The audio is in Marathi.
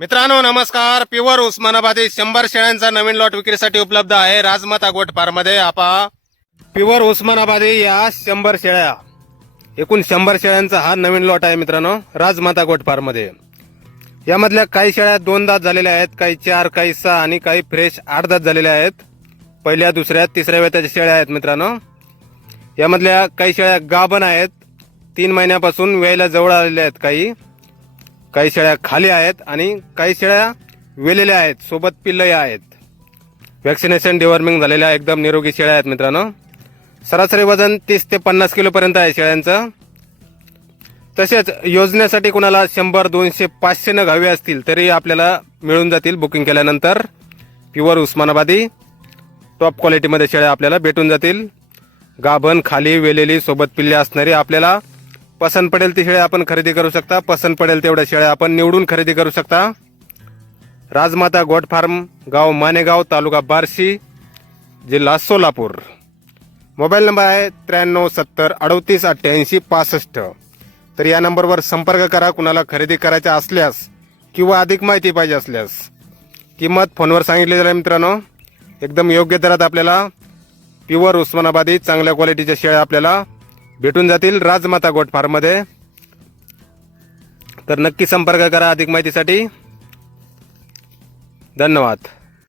मित्रांनो नमस्कार. प्युअर उस्मानाबादी शंभर शेळ्यांचा नवीन लॉट विक्रीसाठी उपलब्ध आहे राजमाता गोट फार्ममध्ये. आपा प्युअर उस्मानाबादी या शंभर शेळ्या. एकूण शंभर शेळ्यांचा हा नवीन लॉट आहे मित्रांनो राजमाता गोट फार्ममध्ये. यामधल्या काही शेळ्या दोन दात झालेल्या आहेत काही चार काही सहा आणि काही फ्रेश आठ दात झालेल्या आहेत. पहिल्या दुसऱ्या तिसऱ्या वेताच्या शेळ्या आहेत मित्रांनो. यामधल्या काही शेळ्या गाभण आहेत. तीन महिन्यापासून वेळेला जवळ आलेल्या आहेत काही. काही शेळ्या खाली आहेत आणि काही शेळ्या वेलेल्या आहेत सोबत पिल्लही आहेत. वॅक्सिनेशन डिवॉर्मिंग झालेल्या एकदम निरोगी शेळ्या आहेत मित्रांनो. सरासरी वजन तीस ते पन्नास किलोपर्यंत आहे शेळ्यांचं. तसेच योजनेसाठी कुणाला शंभर दोनशे पाचशे नग हवे असतील तरी आपल्याला मिळून जातील बुकिंग केल्यानंतर. प्युअर उस्मानाबादी. टॉप क्वालिटीमध्ये शेळ्या आपल्याला भेटून जातील. गाभण खाली वेलेली सोबत पिल्ले असणारी आपल्याला पसंत पडेल ती शेळ्या आपण खरेदी करू शकता. पसंत पडेल तेवढ्या शेळ्या आपण निवडून खरेदी करू शकता. राजमाता गोट फार्म गाव मानेगाव तालुका बार्शी जिल्हा सोलापूर. मोबाईल नंबर आहे त्र्याण्णव सत्तर अडतीस अठ्ठ्याऐंशी पासष्ट. तर या नंबरवर संपर्क करा. कुणाला खरेदी करायच्या असल्यास किंवा अधिक माहिती पाहिजे असल्यास. किंमत फोनवर सांगितली जाईल मित्रांनो. एकदम योग्य दरात आपल्याला प्युअर उस्मानाबादी चांगल्या क्वालिटीच्या शेळ्या आपल्याला भेटून जातील राजमाता गोट फार्ममध्ये. तर नक्की संपर्क करा अधिक माहितीसाठी. धन्यवाद.